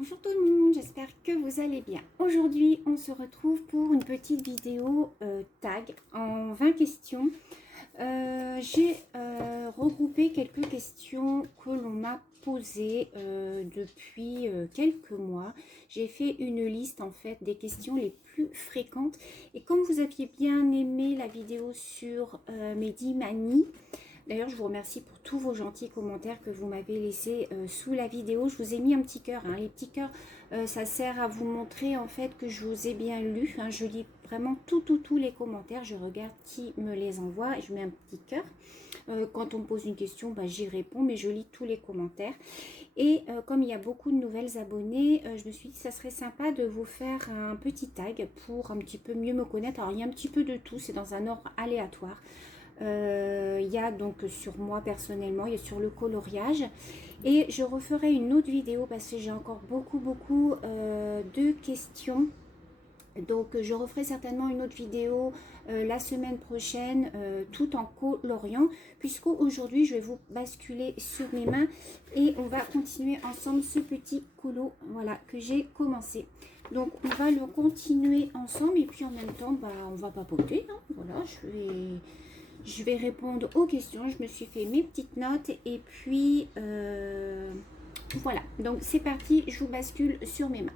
Bonjour tout le monde, j'espère que vous allez bien. Aujourd'hui, on se retrouve pour une petite vidéo tag en 20 questions. J'ai regroupé quelques questions que l'on m'a posées depuis quelques mois. J'ai fait une liste en fait des questions les plus fréquentes. Et comme vous aviez bien aimé la vidéo sur Mehdi Mani, d'ailleurs, je vous remercie pour tous vos gentils commentaires que vous m'avez laissés sous la vidéo. Je vous ai mis un petit cœur. Les petits cœurs, ça sert à vous montrer en fait que je vous ai bien lu. Je lis vraiment tous les commentaires. Je regarde qui me les envoie et je mets un petit cœur. Quand on me pose une question, j'y réponds, mais je lis tous les commentaires. Et comme il y a beaucoup de nouvelles abonnées, je me suis dit que ça serait sympa de vous faire un petit tag pour un petit peu mieux me connaître. Alors, il y a un petit peu de tout. C'est dans un ordre aléatoire. Il y a donc sur moi personnellement, il y a sur le coloriage et je referai une autre vidéo parce que j'ai encore beaucoup de questions. Donc je referai certainement une autre vidéo la semaine prochaine tout en coloriant, puisqu'aujourd'hui je vais vous basculer sur mes mains et on va continuer ensemble ce petit colo, voilà, que j'ai commencé. Donc on va le continuer ensemble et puis en même temps on va papoter, voilà, je vais répondre aux questions. Je me suis fait mes petites notes et puis voilà. Donc c'est parti, je vous bascule sur mes mains.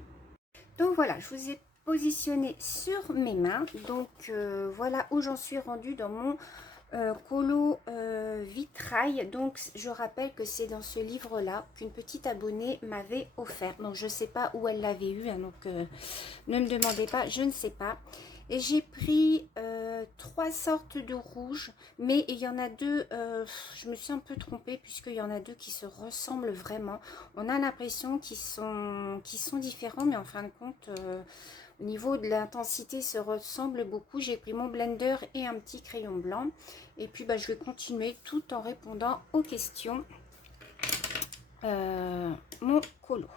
Donc voilà, je vous ai positionné sur mes mains. Donc voilà où j'en suis rendue dans mon colo vitrail. Donc je rappelle que c'est dans ce livre là qu'une petite abonnée m'avait offert. Donc je ne sais pas où elle l'avait eu, donc ne me demandez pas, je ne sais pas. Et j'ai pris 3 sortes de rouge, mais il y en a deux, je me suis un peu trompée puisqu'il y en a deux qui se ressemblent vraiment. On a l'impression qu'ils sont différents, mais en fin de compte, au niveau de l'intensité, se ressemblent beaucoup. J'ai pris mon blender et un petit crayon blanc. Et puis je vais continuer tout en répondant aux questions. Mon colo.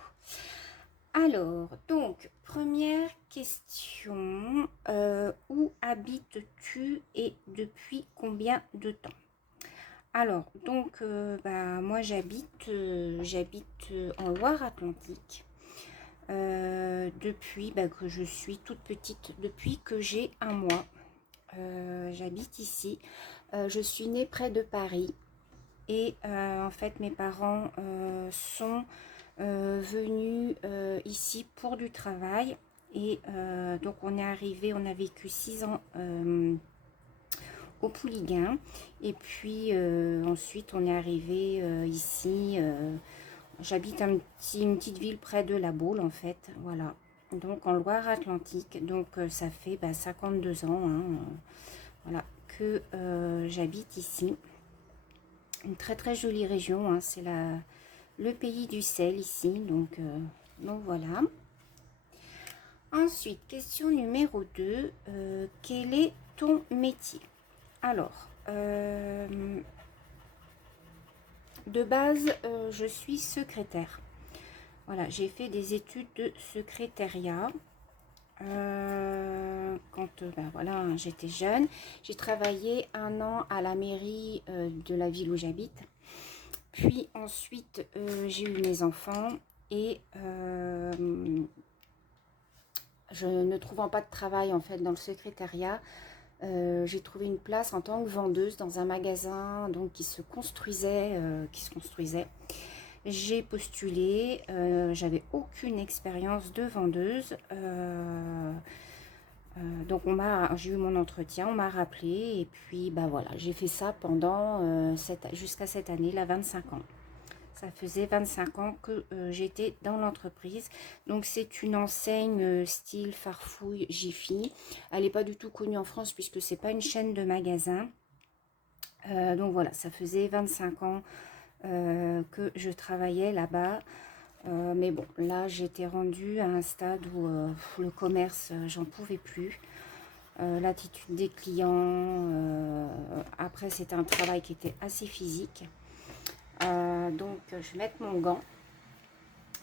Alors, donc, première question, où habites-tu et depuis combien de temps? Alors, donc, moi j'habite en Loire-Atlantique depuis que je suis toute petite, depuis que j'ai 1 mois. J'habite ici. Je suis née près de Paris et en fait mes parents sont venus ici pour du travail et donc on est arrivé, on a vécu 6 ans au Pouliguen et puis ensuite on est arrivé ici. J'habite une petite ville près de La Baule en fait, voilà, donc en Loire-Atlantique. Donc ça fait 52 ans voilà, que j'habite ici. Une très jolie région, c'est le pays du sel ici, donc voilà. Ensuite, question numéro 2, quel est ton métier? Alors, de base, je suis secrétaire. Voilà, j'ai fait des études de secrétariat. Quand voilà, j'étais jeune, j'ai travaillé 1 an à la mairie de la ville où j'habite. Puis ensuite, j'ai eu mes enfants et je ne trouvant pas de travail en fait dans le secrétariat, j'ai trouvé une place en tant que vendeuse dans un magasin donc qui se construisait. J'ai postulé, j'avais aucune expérience de vendeuse. Donc j'ai eu mon entretien, on m'a rappelé et puis voilà, j'ai fait ça pendant jusqu'à cette année, là 25 ans. Ça faisait 25 ans que j'étais dans l'entreprise. Donc c'est une enseigne style Farfouille Jiffy. Elle n'est pas du tout connue en France puisque c'est pas une chaîne de magasins. Donc voilà, ça faisait 25 ans que je travaillais là-bas. Mais bon, là j'étais rendue à un stade où le commerce, j'en pouvais plus. L'attitude des clients, après c'était un travail qui était assez physique. Donc je vais mettre mon gant.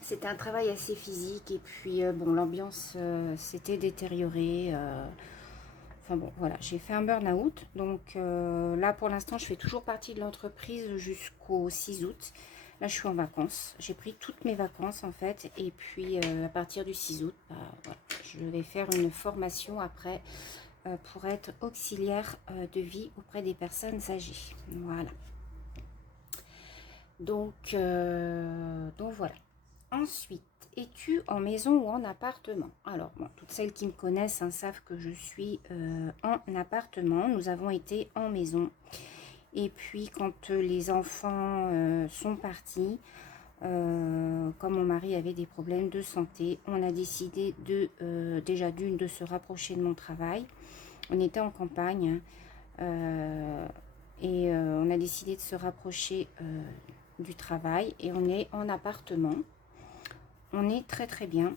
C'était un travail assez physique et puis l'ambiance s'était détériorée. Enfin bon, voilà, j'ai fait un burn-out. Donc là pour l'instant je fais toujours partie de l'entreprise jusqu'au 6 août. Là, je suis en vacances. J'ai pris toutes mes vacances, en fait. Et puis, à partir du 6 août, bah, voilà, je vais faire une formation après pour être auxiliaire de vie auprès des personnes âgées. Voilà. Donc voilà. Ensuite, es-tu en maison ou en appartement? Alors, bon, toutes celles qui me connaissent savent que je suis en appartement. Nous avons été en maison. Et puis, quand les enfants sont partis, comme mon mari avait des problèmes de santé, on a décidé déjà d'une, de se rapprocher de mon travail. On était en campagne et on a décidé de se rapprocher du travail et on est en appartement. On est très très bien.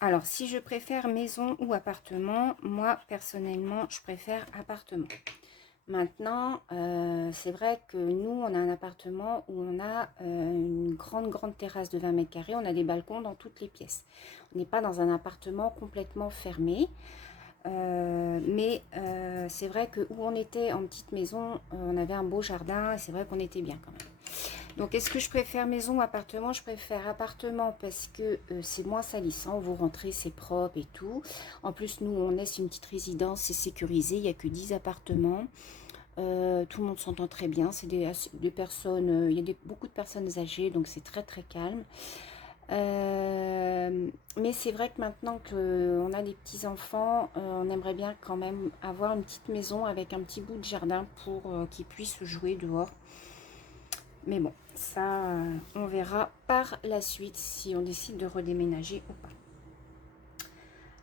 Alors, si je préfère maison ou appartement, moi personnellement, je préfère appartement. Maintenant, c'est vrai que nous, on a un appartement où on a une grande terrasse de 20 mètres carrés. On a des balcons dans toutes les pièces. On n'est pas dans un appartement complètement fermé. Mais c'est vrai que où on était en petite maison, on avait un beau jardin et c'est vrai qu'on était bien quand même. Donc, est-ce que je préfère maison ou appartement? Je préfère appartement parce que c'est moins salissant. Vous rentrez, c'est propre et tout. En plus, nous, on est une petite résidence, c'est sécurisé. Il n'y a que 10 appartements. Tout le monde s'entend très bien. C'est des personnes, il y a beaucoup de personnes âgées, donc c'est très très calme. Mais c'est vrai que maintenant qu'on a des petits enfants, on aimerait bien quand même avoir une petite maison avec un petit bout de jardin pour qu'ils puissent jouer dehors. Mais bon, ça, on verra par la suite si on décide de redéménager ou pas.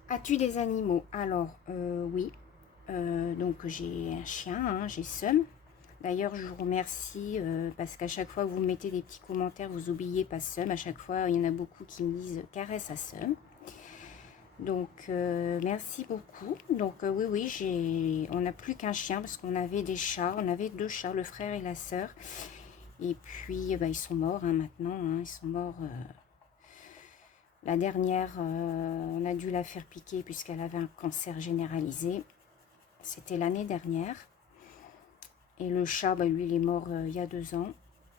As-tu des animaux? Alors, oui. Donc, j'ai un chien, j'ai Sum. D'ailleurs, je vous remercie parce qu'à chaque fois que vous mettez des petits commentaires, vous oubliez pas Sum. À chaque fois, il y en a beaucoup qui me disent caresse à Sum. Donc, merci beaucoup. Donc, oui, on n'a plus qu'un chien parce qu'on avait des chats. On avait 2 chats, le frère et la sœur. Et puis, ils sont morts maintenant. Ils sont morts. La dernière, on a dû la faire piquer puisqu'elle avait un cancer généralisé. C'était l'année dernière. Et le chat, lui, il est mort il y a 2 ans.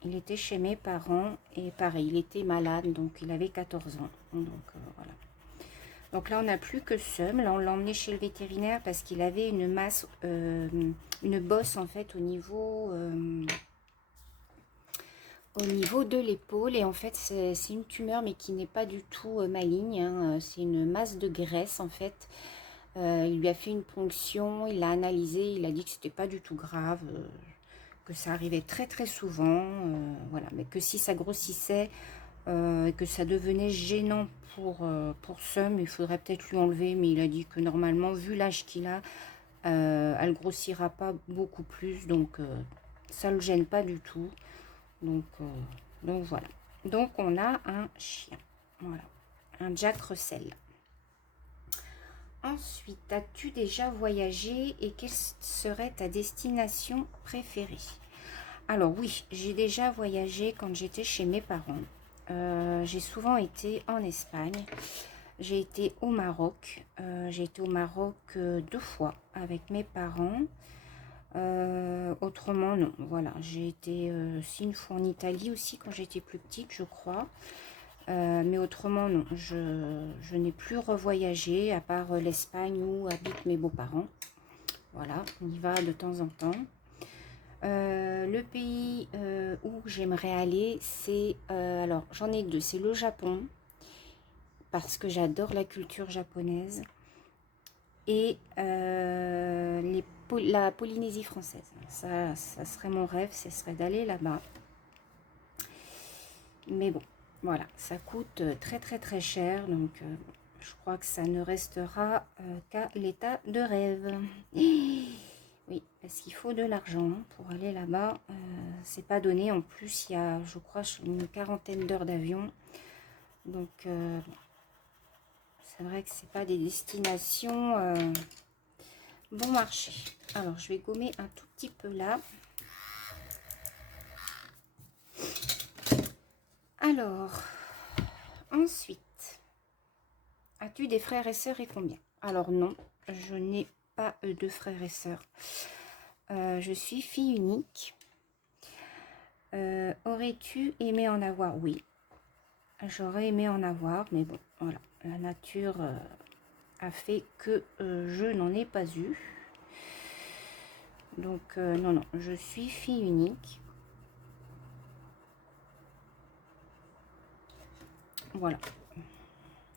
Il était chez mes parents et pareil, il était malade, donc il avait 14 ans. Donc, voilà. Donc là, on n'a plus que Sum. Là, on l'a emmené chez le vétérinaire parce qu'il avait une masse, une bosse en fait au niveau de l'épaule. Et en fait, c'est une tumeur, mais qui n'est pas du tout maligne. C'est une masse de graisse en fait. Il lui a fait une ponction, il l'a analysé, il a dit que c'était pas du tout grave, que ça arrivait très très souvent, voilà, mais que si ça grossissait, que ça devenait gênant pour Sum, il faudrait peut-être lui enlever, mais il a dit que normalement, vu l'âge qu'il a, elle grossira pas beaucoup plus, donc ça le gêne pas du tout. Donc voilà. Donc on a un chien, voilà, un Jack Russell. Ensuite, as-tu déjà voyagé et quelle serait ta destination préférée? Alors oui, j'ai déjà voyagé quand j'étais chez mes parents. J'ai souvent été en Espagne. J'ai été au Maroc. J'ai été au Maroc 2 fois avec mes parents. Autrement, non. Voilà, j'ai été aussi une fois en Italie aussi quand j'étais plus petite, je crois. Mais autrement, non. Je n'ai plus revoyagé à part l'Espagne où habitent mes beaux-parents. Voilà, on y va de temps en temps. Le pays où j'aimerais aller, c'est... alors, j'en ai 2. C'est le Japon, parce que j'adore la culture japonaise. Et la Polynésie française. Ça serait mon rêve, ce serait d'aller là-bas. Mais bon, voilà, ça coûte très très très cher, donc je crois que ça ne restera qu'à l'état de rêve. Oui, parce qu'il faut de l'argent pour aller là-bas. C'est pas donné. En plus, il y a, je crois, une 40aine d'heures d'avion. Donc, c'est vrai que c'est pas des destinations bon marché. Alors, je vais gommer un tout petit peu là. Alors, ensuite, as-tu des frères et sœurs et combien? Alors non, je n'ai pas de frères et sœurs. Je suis fille unique. Aurais-tu aimé en avoir? Oui, j'aurais aimé en avoir, mais bon, voilà, la nature a fait que je n'en ai pas eu. Donc non, non, je suis fille unique. Voilà.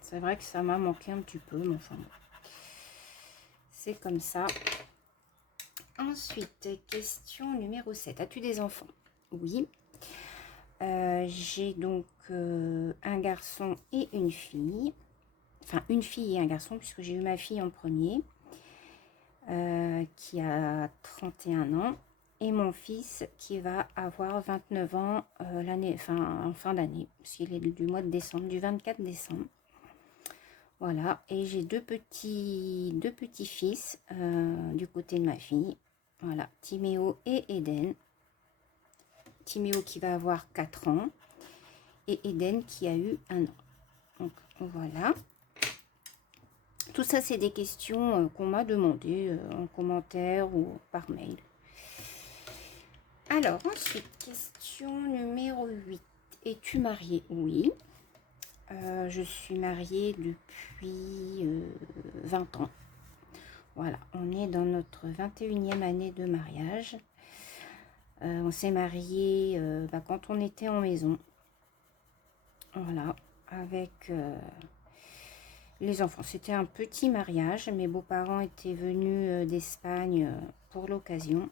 C'est vrai que ça m'a manqué un petit peu, mais enfin bon. C'est comme ça. Ensuite, question numéro 7. As-tu des enfants? Oui. J'ai donc un garçon et une fille. Enfin, une fille et un garçon, puisque j'ai eu ma fille en premier, qui a 31 ans. Et mon fils qui va avoir 29 ans en fin d'année, puisqu'il est du mois de décembre, du 24 décembre. Voilà, et j'ai deux petits-fils du côté de ma fille. Voilà, Timéo et Eden. Timéo qui va avoir 4 ans et Eden qui a eu 1 an. Donc voilà. Tout ça, c'est des questions qu'on m'a demandées en commentaire ou par mail. Alors, ensuite, question numéro 8. Es-tu mariée? Oui. Je suis mariée depuis 20 ans. Voilà, on est dans notre 21e année de mariage. On s'est mariés quand on était en maison. Voilà, avec les enfants. C'était un petit mariage. Mes beaux-parents étaient venus d'Espagne pour l'occasion.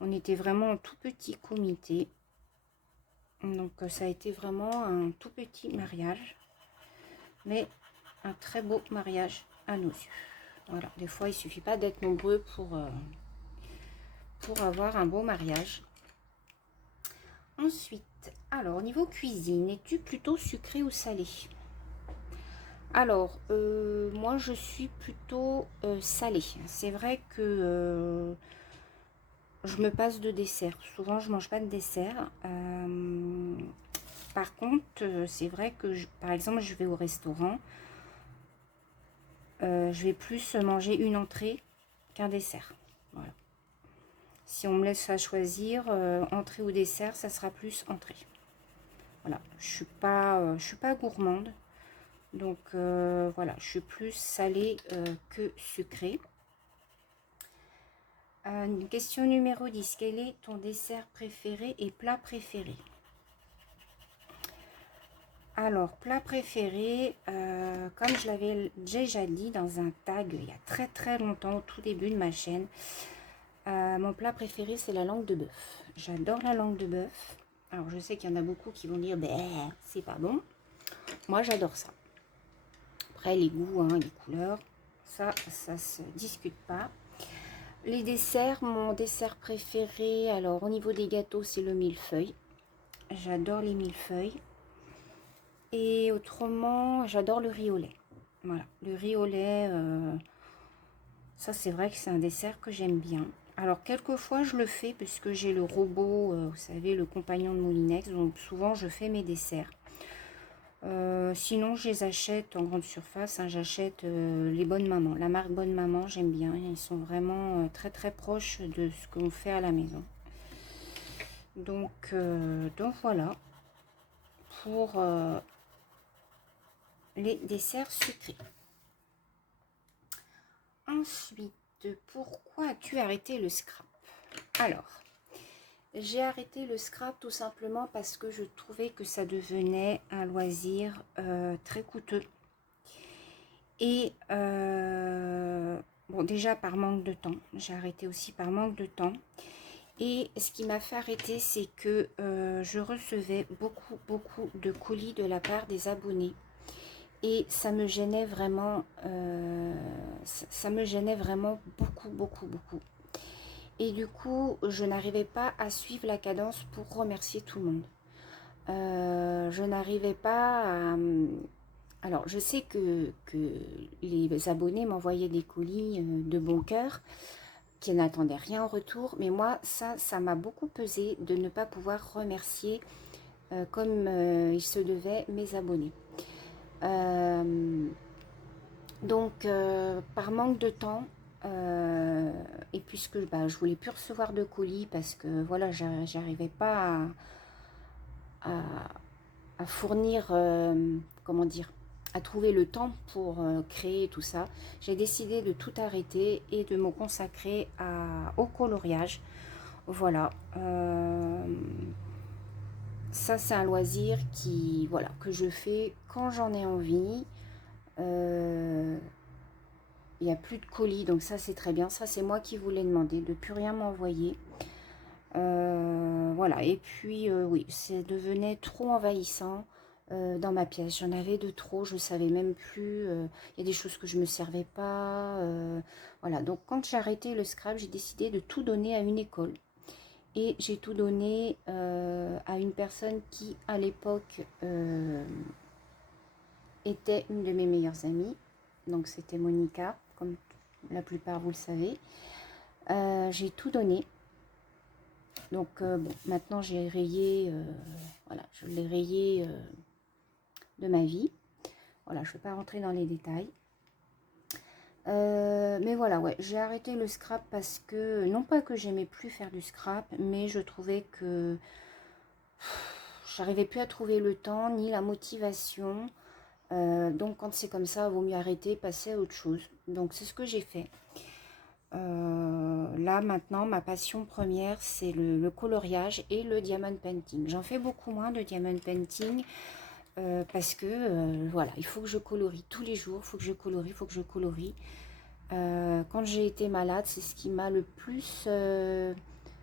On était vraiment en tout petit comité. Donc ça a été vraiment un tout petit mariage. Mais un très beau mariage à nos yeux. Voilà, des fois il ne suffit pas d'être nombreux pour avoir un beau mariage. Ensuite, alors au niveau cuisine, es-tu plutôt sucré ou salé? Alors, moi je suis plutôt salée. C'est vrai que je me passe de dessert. Souvent je mange pas de dessert. Par contre, c'est vrai que, par exemple, je vais au restaurant. Je vais plus manger une entrée qu'un dessert. Voilà. Si on me laisse à choisir entrée ou dessert, ça sera plus entrée. Voilà, je suis pas gourmande, donc voilà, je suis plus salée que sucrée. Question numéro 10. Quel est ton dessert préféré et plat préféré? Alors, plat préféré, comme je l'avais déjà dit dans un tag il y a très très longtemps, au tout début de ma chaîne, mon plat préféré, c'est la langue de bœuf. J'adore la langue de bœuf. Alors, je sais qu'il y en a beaucoup qui vont dire, ben, c'est pas bon. Moi, j'adore ça. Après, les goûts, hein, les couleurs, ça se discute pas. Les desserts, mon dessert préféré, alors au niveau des gâteaux, c'est le millefeuille. J'adore les millefeuilles. Et autrement, j'adore le riz au lait. Voilà, le riz au lait, ça c'est vrai que c'est un dessert que j'aime bien. Alors quelquefois je le fais puisque j'ai le robot, vous savez, le compagnon de Moulinex, donc souvent je fais mes desserts. Sinon je les achète en grande surface, hein, j'achète les Bonnes Mamans. La marque Bonne Maman, j'aime bien, ils sont vraiment très très proches de ce qu'on fait à la maison. Donc voilà pour les desserts sucrés. Ensuite, pourquoi as-tu arrêté le scrap? Alors, j'ai arrêté le scrap tout simplement parce que je trouvais que ça devenait un loisir très coûteux. Et bon, déjà par manque de temps. J'ai arrêté aussi par manque de temps. Et ce qui m'a fait arrêter, c'est que je recevais beaucoup de colis de la part des abonnés. Et ça me gênait vraiment, beaucoup. Et du coup, je n'arrivais pas à suivre la cadence pour remercier tout le monde. Je n'arrivais pas à... Alors, je sais que les abonnés m'envoyaient des colis de bon cœur, qui n'attendaient rien en retour. Mais moi, ça m'a beaucoup pesé de ne pas pouvoir remercier comme il se devait mes abonnés. Donc par manque de temps et puisque bah, je voulais plus recevoir de colis parce que voilà, j'arrivais pas à fournir, comment dire, à trouver le temps pour créer tout ça. J'ai décidé de tout arrêter et de me consacrer au coloriage. Voilà. Ça, c'est un loisir voilà, que je fais quand j'en ai envie. Il n'y a plus de colis, donc ça, c'est très bien. Ça, c'est moi qui voulais demander de ne plus rien m'envoyer. Voilà, et puis oui, ça devenait trop envahissant dans ma pièce. J'en avais de trop, je ne savais même plus. Il y a des choses que je ne me servais pas. Voilà, donc quand j'ai arrêté le scrap, j'ai décidé de tout donner à une école. Et j'ai tout donné à une personne qui, à l'époque, était une de mes meilleures amies. Donc c'était Monica, comme la plupart vous le savez. J'ai tout donné. Donc bon, maintenant j'ai rayé, voilà, je l'ai rayé de ma vie. Voilà, je ne vais pas rentrer dans les détails. Mais voilà, ouais, j'ai arrêté le scrap parce que, non pas que j'aimais plus faire du scrap, mais je trouvais que j'arrivais plus à trouver le temps ni la motivation. Donc quand c'est comme ça, il vaut mieux arrêter, passer à autre chose. Donc c'est ce que j'ai fait. Là maintenant, ma passion première, c'est le coloriage et le diamond painting. J'en fais beaucoup moins de diamond painting parce que voilà, il faut que je colorie tous les jours, il faut que je colorie, il faut que je colorie. Quand j'ai été malade, c'est ce qui m'a le plus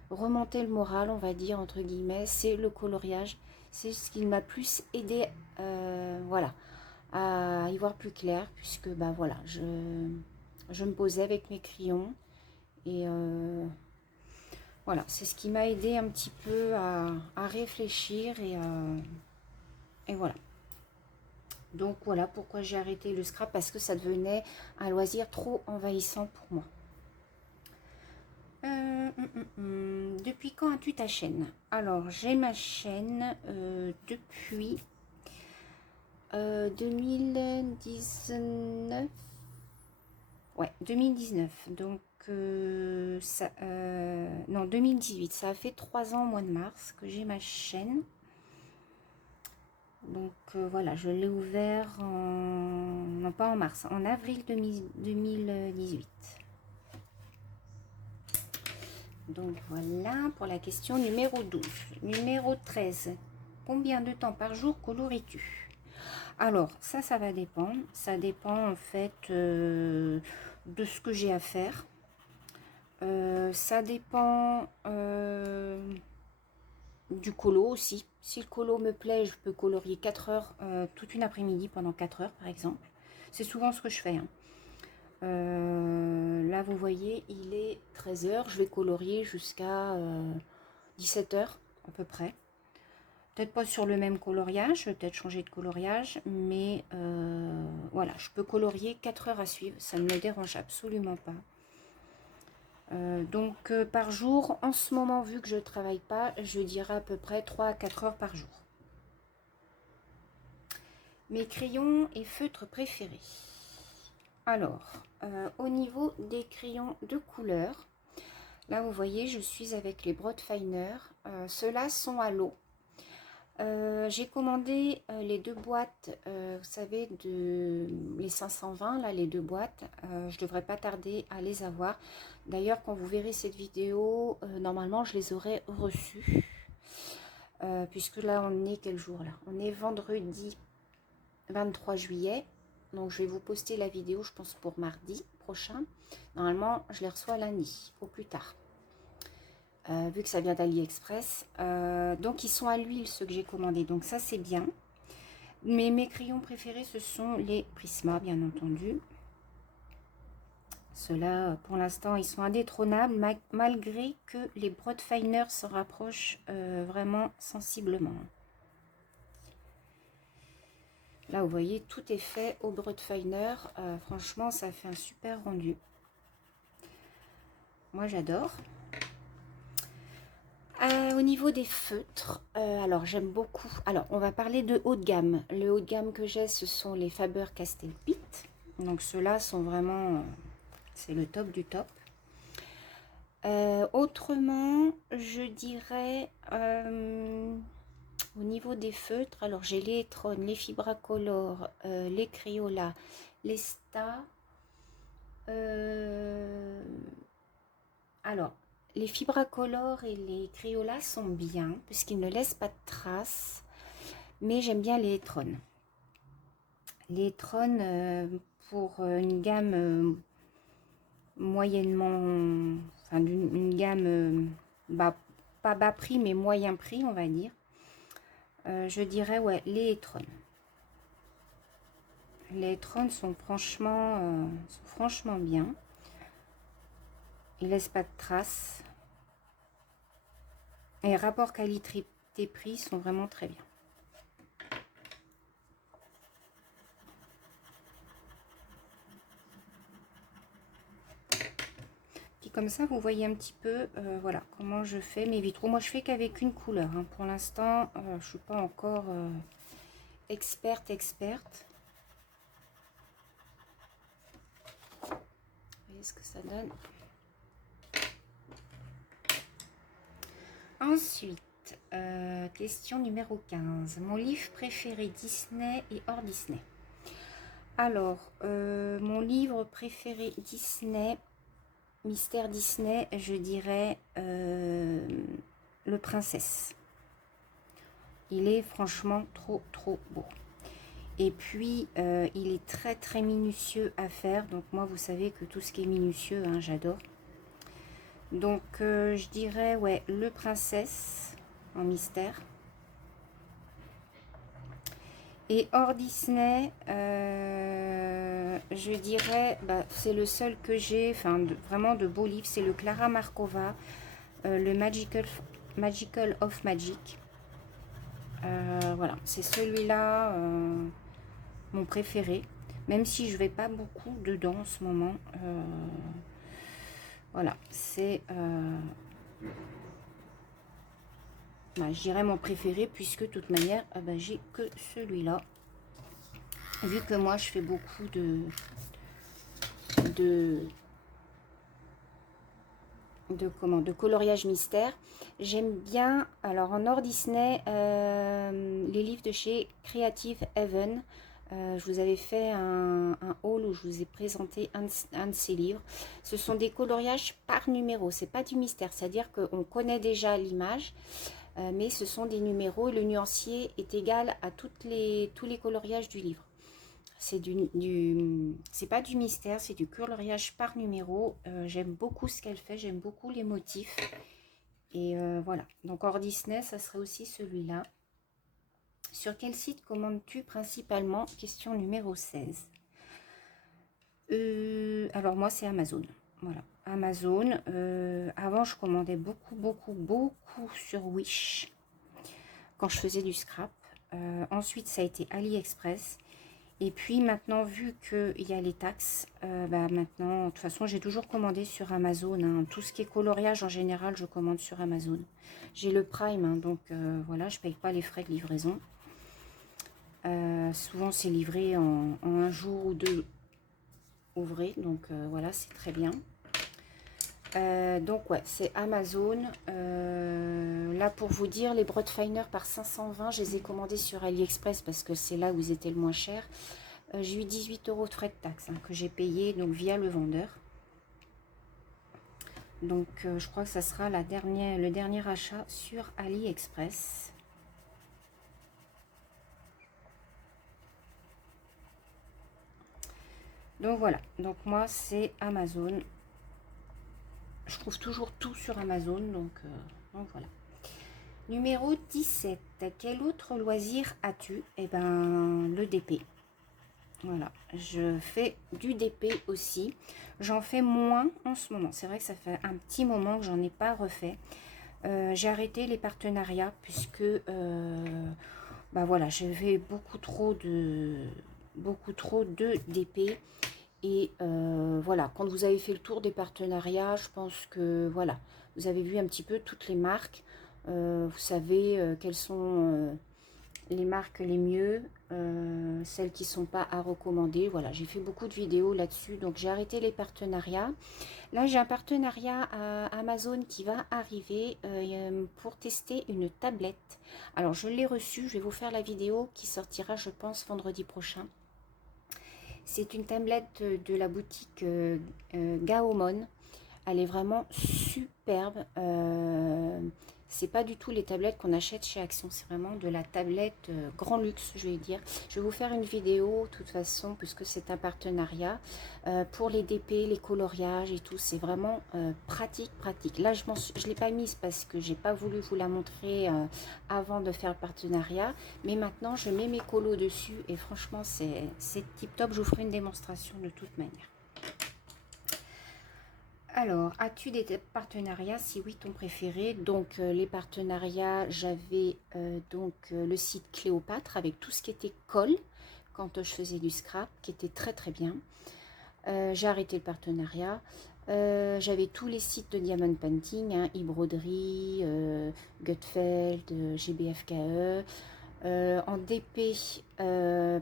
remonté le moral, on va dire, entre guillemets, c'est le coloriage. C'est ce qui m'a plus aidé, voilà, à y voir plus clair, puisque bah voilà, je me posais avec mes crayons et voilà, c'est ce qui m'a aidé un petit peu à réfléchir et voilà. Donc voilà pourquoi j'ai arrêté le scrap, parce que ça devenait un loisir trop envahissant pour moi. Depuis quand as-tu ta chaîne? Alors j'ai ma chaîne depuis 2019. Ouais, 2019. Donc non, 2018. Ça a fait 3 ans au mois de mars que j'ai ma chaîne. Donc voilà, je l'ai ouvert non pas en mars, en avril 2018. Donc voilà pour la question numéro 12. Numéro 13. Combien de temps par jour colories-tu? Alors ça va dépendre. Ça dépend en fait de ce que j'ai à faire. Ça dépend du colo aussi. Si le colo me plaît, je peux colorier 4 heures, toute une après-midi pendant 4 heures par exemple. C'est souvent ce que je fais. Hein. Là vous voyez, il est 13 heures. Je vais colorier jusqu'à 17 heures à peu près. Peut-être pas sur le même coloriage, je vais peut-être changer de coloriage, mais voilà, je peux colorier 4 heures à suivre, ça ne me dérange absolument pas. Donc par jour, en ce moment, vu que je ne travaille pas, je dirais à peu près 3 à 4 heures par jour. Mes crayons et feutres préférés. Alors, au niveau des crayons de couleur, là vous voyez, je suis avec les Broadfiner. Ceux-là sont à l'eau. J'ai commandé les 2 boîtes, vous savez, les 520, là, les 2 boîtes. Je devrais pas tarder à les avoir. D'ailleurs, quand vous verrez cette vidéo, normalement, je les aurai reçues. Puisque là, on est quel jour là? On est vendredi 23 juillet. Donc, je vais vous poster la vidéo, je pense, pour mardi prochain. Normalement, je les reçois lundi, au plus tard. Vu que ça vient d'AliExpress. Donc ils sont à l'huile ceux que j'ai commandés, donc ça c'est bien. Mais mes crayons préférés ce sont les Prisma bien entendu. Ceux-là pour l'instant ils sont indétrônables malgré que les Broadfiner se rapprochent vraiment sensiblement. Là vous voyez tout est fait au Broadfiner. Franchement ça fait un super rendu. Moi j'adore. Au niveau des feutres, alors j'aime beaucoup. Alors on va parler de haut de gamme. Le haut de gamme que j'ai, ce sont les Faber-Castell Pitt. Donc ceux-là sont vraiment, c'est le top du top. Autrement, je dirais au niveau des feutres, alors j'ai les Etron, les Fibracolor, les Crayola, les Sta. Alors, les Fibracolor et les Crayola sont bien, puisqu'ils ne laissent pas de traces, mais j'aime bien les Etron. Les Etron, pour une gamme moyennement, enfin une gamme pas bas prix, mais moyen prix, on va dire. Je dirais, ouais, les Etron. Les Etron sont franchement bien. Ils laissent pas de traces. Et rapport qualité-prix sont vraiment très bien. Puis comme ça, vous voyez un petit peu, voilà, comment je fais mes vitraux. Moi, je fais qu'avec une couleur. Hein. Pour l'instant, je suis pas encore experte. Vous voyez ce que ça donne. Ensuite, question numéro 15. Mon livre préféré Disney et hors Disney. Alors, mon livre préféré Disney, Mystère Disney, je dirais Le Princesse. Il est franchement trop beau. Et puis, il est très minutieux à faire. Donc moi, vous savez que tout ce qui est minutieux, hein, j'adore. Donc, je dirais, ouais, Le Princesse en mystère. Et hors Disney, je dirais, c'est le seul que j'ai, enfin, vraiment de beaux livres, c'est le Clara Markova, le Magical of Magic. Voilà, c'est celui-là, mon préféré. Même si je vais pas beaucoup dedans en ce moment. Voilà, c'est... je dirais mon préféré, puisque de toute manière, j'ai que celui-là. Vu que moi, je fais beaucoup de coloriage mystère. J'aime bien, alors en hors Disney, les livres de chez Creative Haven. Je vous avais fait un haul où je vous ai présenté un de ces livres. Ce sont des coloriages par numéro, c'est pas du mystère, c'est-à-dire qu'on connaît déjà l'image, mais ce sont des numéros et le nuancier est égal à tous les coloriages du livre. C'est c'est pas du mystère, c'est du coloriage par numéro. J'aime beaucoup ce qu'elle fait, j'aime beaucoup les motifs. Et voilà, donc hors Disney, ça serait aussi celui-là. Sur quel site commandes-tu principalement? Question numéro 16. Alors moi, c'est Amazon. Voilà, Amazon. Avant, je commandais beaucoup sur Wish quand je faisais du scrap. Ensuite, ça a été AliExpress. Et puis maintenant, vu qu'il y a les taxes, maintenant, de toute façon, j'ai toujours commandé sur Amazon. Hein. Tout ce qui est coloriage, en général, je commande sur Amazon. J'ai le Prime, hein, donc voilà, je ne paye pas les frais de livraison. Souvent, c'est livré en un jour ou deux ouvrés, donc voilà, c'est très bien. Donc ouais, c'est Amazon. Là, pour vous dire, les Broadfiner par 520, je les ai commandés sur AliExpress parce que c'est là où ils étaient le moins cher. J'ai eu 18 € de frais de taxe, hein, que j'ai payé donc via le vendeur. Donc je crois que ça sera le dernier achat sur AliExpress. Donc voilà, donc moi c'est Amazon. Je trouve toujours tout sur Amazon, donc voilà. Numéro 17. Quel autre loisir as-tu? Eh ben, le DP. Voilà, je fais du DP aussi. J'en fais moins en ce moment. C'est vrai que ça fait un petit moment que j'en ai pas refait. J'ai arrêté les partenariats puisque voilà, j'avais beaucoup trop de DP. Et voilà, quand vous avez fait le tour des partenariats, je pense que voilà, vous avez vu un petit peu toutes les marques. Vous savez quelles sont les marques les mieux, celles qui ne sont pas à recommander. Voilà, j'ai fait beaucoup de vidéos là-dessus, donc j'ai arrêté les partenariats. Là, j'ai un partenariat à Amazon qui va arriver pour tester une tablette. Alors, je l'ai reçue, je vais vous faire la vidéo qui sortira, je pense, vendredi prochain. C'est une tablette de la boutique Gaomon. Elle est vraiment superbe. C'est pas du tout les tablettes qu'on achète chez Action. C'est vraiment de la tablette grand luxe, je vais dire. Je vais vous faire une vidéo, de toute façon, puisque c'est un partenariat. Pour les DP, les coloriages et tout, c'est vraiment pratique. Là, je ne l'ai pas mise parce que j'ai pas voulu vous la montrer avant de faire le partenariat. Mais maintenant, je mets mes colos dessus et franchement, c'est tip top. Je vous ferai une démonstration de toute manière. Alors, as-tu des partenariats? Si oui, ton préféré. Donc, les partenariats, j'avais le site Cléopâtre avec tout ce qui était colle quand je faisais du scrap, qui était très très bien. J'ai arrêté le partenariat. J'avais tous les sites de Diamond Painting, hein, e-broderie, Gutfeld, GBFKE. En DP,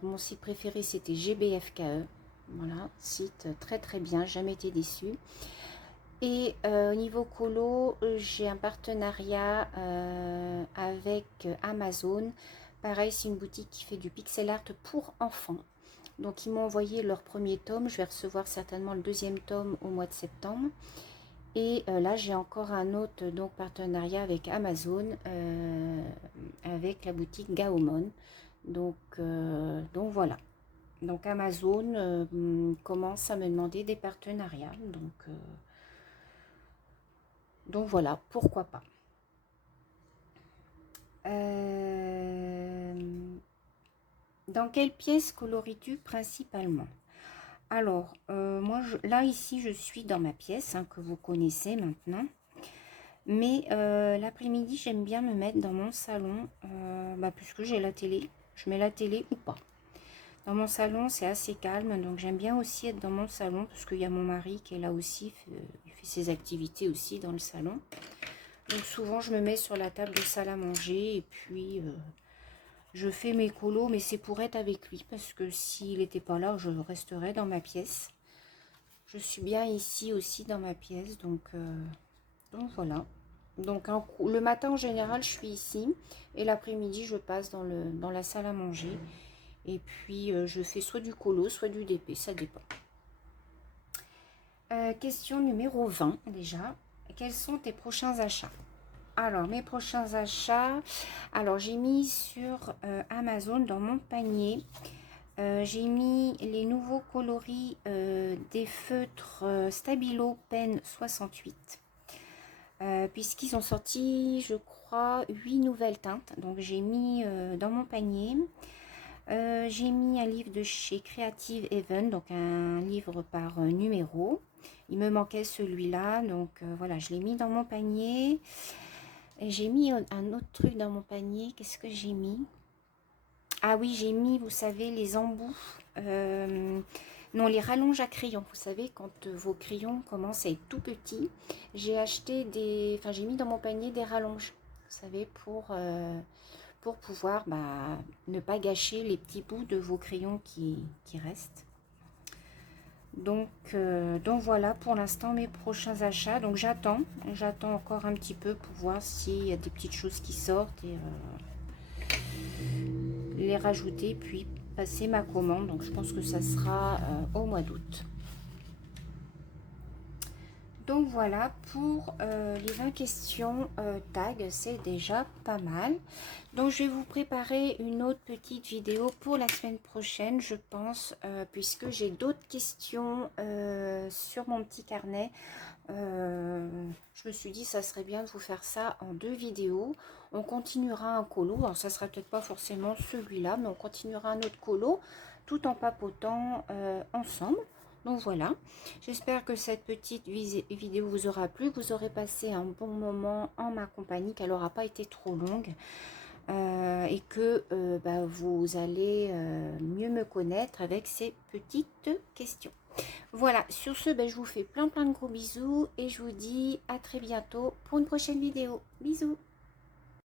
mon site préféré c'était GBFKE. Voilà, site très très bien, jamais été déçu. Et au niveau colo, j'ai un partenariat avec Amazon. Pareil, c'est une boutique qui fait du pixel art pour enfants. Donc, ils m'ont envoyé leur premier tome. Je vais recevoir certainement le deuxième tome au mois de septembre. Et là, j'ai encore un autre partenariat avec Amazon, avec la boutique Gaomon. Donc voilà. Donc, Amazon commence à me demander des partenariats. Donc voilà, pourquoi pas. Dans quelle pièce coloris-tu principalement? Alors, moi, là, ici, je suis dans ma pièce, hein, que vous connaissez maintenant. Mais l'après-midi, j'aime bien me mettre dans mon salon, puisque j'ai la télé. Je mets la télé ou pas. Dans mon salon, c'est assez calme, donc j'aime bien aussi être dans mon salon, parce qu'il y a mon mari qui est là aussi, il fait ses activités aussi dans le salon. Donc souvent, je me mets sur la table de salle à manger et puis je fais mes colos, mais c'est pour être avec lui parce que s'il n'était pas là, je resterais dans ma pièce. Je suis bien ici aussi dans ma pièce, donc voilà. Donc le matin, en général, je suis ici et l'après-midi, je passe dans la salle à manger. Et puis, je fais soit du colo, soit du DP, ça dépend. Question numéro 20 déjà. Quels sont tes prochains achats? Alors, mes prochains achats, alors j'ai mis sur Amazon dans mon panier, j'ai mis les nouveaux coloris des feutres Stabilo Pen 68, puisqu'ils ont sorti, je crois, 8 nouvelles teintes. Donc, j'ai mis dans mon panier. J'ai mis un livre de chez Creative Haven, donc un livre par numéro. Il me manquait celui-là, donc voilà, je l'ai mis dans mon panier. J'ai mis un autre truc dans mon panier. Qu'est-ce que j'ai mis? Ah oui, j'ai mis, vous savez, les embouts. Non, les rallonges à crayon. Vous savez, quand vos crayons commencent à être tout petits, j'ai acheté des... Enfin, j'ai mis dans mon panier des rallonges. Vous savez, pour pouvoir ne pas gâcher les petits bouts de vos crayons qui restent. Donc voilà pour l'instant mes prochains achats. Donc j'attends encore un petit peu pour voir s'il y a des petites choses qui sortent et les rajouter puis passer ma commande. Donc je pense que ça sera au mois d'août. Donc voilà pour les 20 questions tag, c'est déjà pas mal. Donc je vais vous préparer une autre petite vidéo pour la semaine prochaine, je pense, puisque j'ai d'autres questions sur mon petit carnet. Je me suis dit ça serait bien de vous faire ça en 2 vidéos. On continuera un colo, alors ça sera peut-être pas forcément celui-là, mais on continuera un autre colo tout en papotant ensemble. Donc voilà, j'espère que cette petite vidéo vous aura plu, que vous aurez passé un bon moment en ma compagnie, qu'elle n'aura pas été trop longue et que vous allez mieux me connaître avec ces petites questions. Voilà, sur ce, je vous fais plein de gros bisous et je vous dis à très bientôt pour une prochaine vidéo. Bisous!